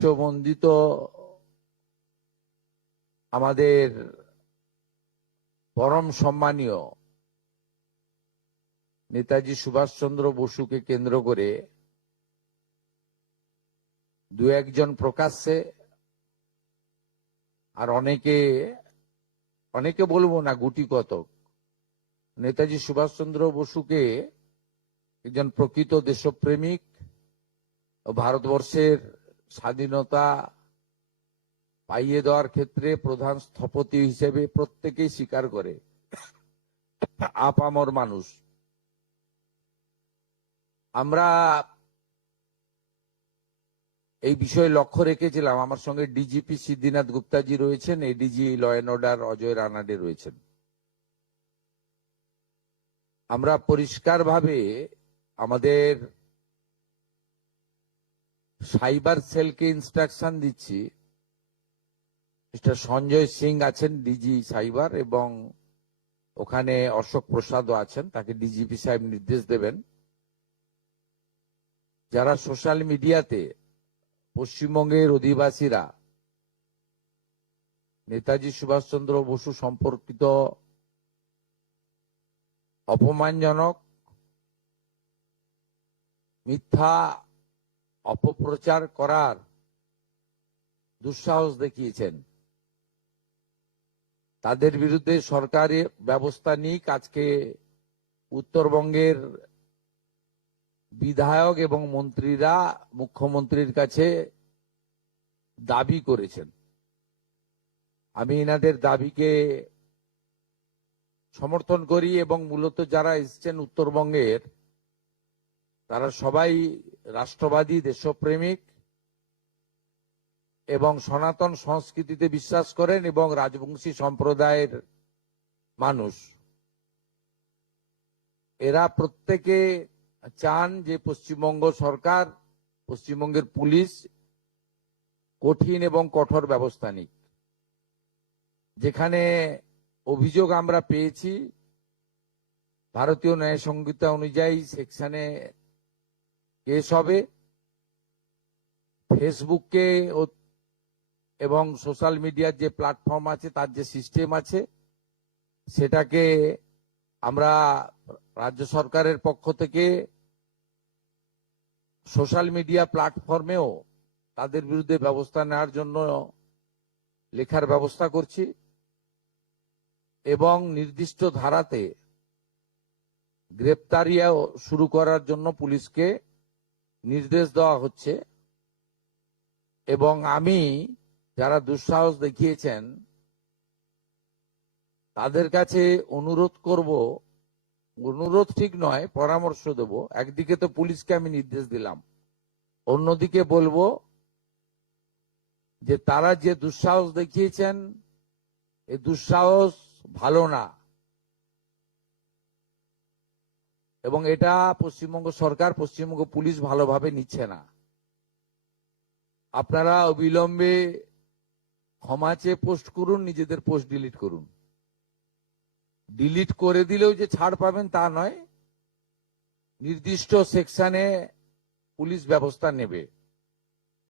বিশ্ববন্দিত আমাদের পরম সম্মানীয় নেতাজি সুভাষচন্দ্র বসুকে কেন্দ্র করে দু একজন প্রকাশ্যে আর অনেকে বলবো না, গুটি কতক নেতাজি সুভাষচন্দ্র বসুকে একজন প্রকৃত দেশপ্রেমিক ও ভারতবর্ষের স্বাধীনতা পাইয়ে দেওয়ার ক্ষেত্রে প্রধান স্থপতি হিসেবে প্রত্যেকেই স্বীকার করে। আপামর মানুষ আমরা এই বিষয়ে লক্ষ্য রেখেছিলাম। আমার সঙ্গে ডিজিপি সিদ্ধিনাথ গুপ্তাজি রয়েছেন, ADG law and order Ajay Ranade রয়েছেন। আমরা পরিষ্কারভাবে আমাদের সাইবার সেলকে ইনস্ট্রাকশন দিচ্ছি। মিস্টার সঞ্জয় সিং আছেন ডিজি সাইবার, এবং ওখানে অশোক প্রসাদও আছেন, তাকে ডিজিপি সাহেব নির্দেশ দেবেন যারা সোশ্যাল মিডিয়াতে পশ্চিমবঙ্গের অধিবাসীরা নেতাজি সুভাষচন্দ্র বসু সম্পর্কিত অপমানজনক মিথ্যা অপপ্রচার করার দুঃসাহস দেখিয়েছেন, তাদের বিরুদ্ধে সরকারি ব্যবস্থা নিক। আজকে উত্তরবঙ্গের বিধায়ক এবং মন্ত্রীরা মুখ্যমন্ত্রীর কাছে দাবি করেছেন। আমি এনাদের দাবিকে সমর্থন করি, এবং মূলত যারা এসছেন উত্তরবঙ্গের তারা সবাই রাষ্ট্রবাদী, দেশপ্রেমিক এবং সনাতন সংস্কৃতিতে বিশ্বাস করেন এবং রাজবংশী সম্প্রদায়ের মানুষ। এরা প্রত্যেকে চান যে পশ্চিমবঙ্গ সরকার, পশ্চিমবঙ্গের পুলিশ কঠিন এবং কঠোর ব্যবস্থা নিক। যেখানে অভিযোগ আমরা পেয়েছি, ভারতীয় ন্যায় সংহিতা অনুযায়ী সেকশনে কেস হবে। ফেসবুককে এবং সোশ্যাল মিডিয়ার যে প্ল্যাটফর্ম আছে, তার যে সিস্টেম আছে, সেটাকে আমরা রাজ্য সরকারের পক্ষ থেকে সোশ্যাল মিডিয়া প্ল্যাটফর্মেও তাদের বিরুদ্ধে ব্যবস্থা নেওয়ার জন্য লেখার ব্যবস্থা করছি, এবং নির্দিষ্ট ধারাতে গ্রেপ্তারিও শুরু করার জন্য পুলিশকে নির্দেশ দেওয়া হচ্ছে। এবং আমি যারা দুঃসাহস দেখিয়েছেন তাদের কাছে অনুরোধ করব, অনুরোধ ঠিক নয়, পরামর্শ দেব। একদিকে তো পুলিশকে আমি নির্দেশ দিলাম, অন্যদিকে বলবো যে তারা যে দুঃসাহস দেখিয়েছেন, এই দুঃসাহস ভালো না, এবং এটা পশ্চিমবঙ্গ সরকার, পশ্চিমবঙ্গ পুলিশ ভালোভাবে নিচ্ছে না। আপনারা অবিলম্বে ক্ষমা চেয়ে পোস্ট করুন, নিজেদের পোস্ট ডিলিট করুন। ডিলিট করে দিলেও যে ছাড় পাবেন তা নয়, নির্দিষ্ট সেকশনে পুলিশ ব্যবস্থা নেবে।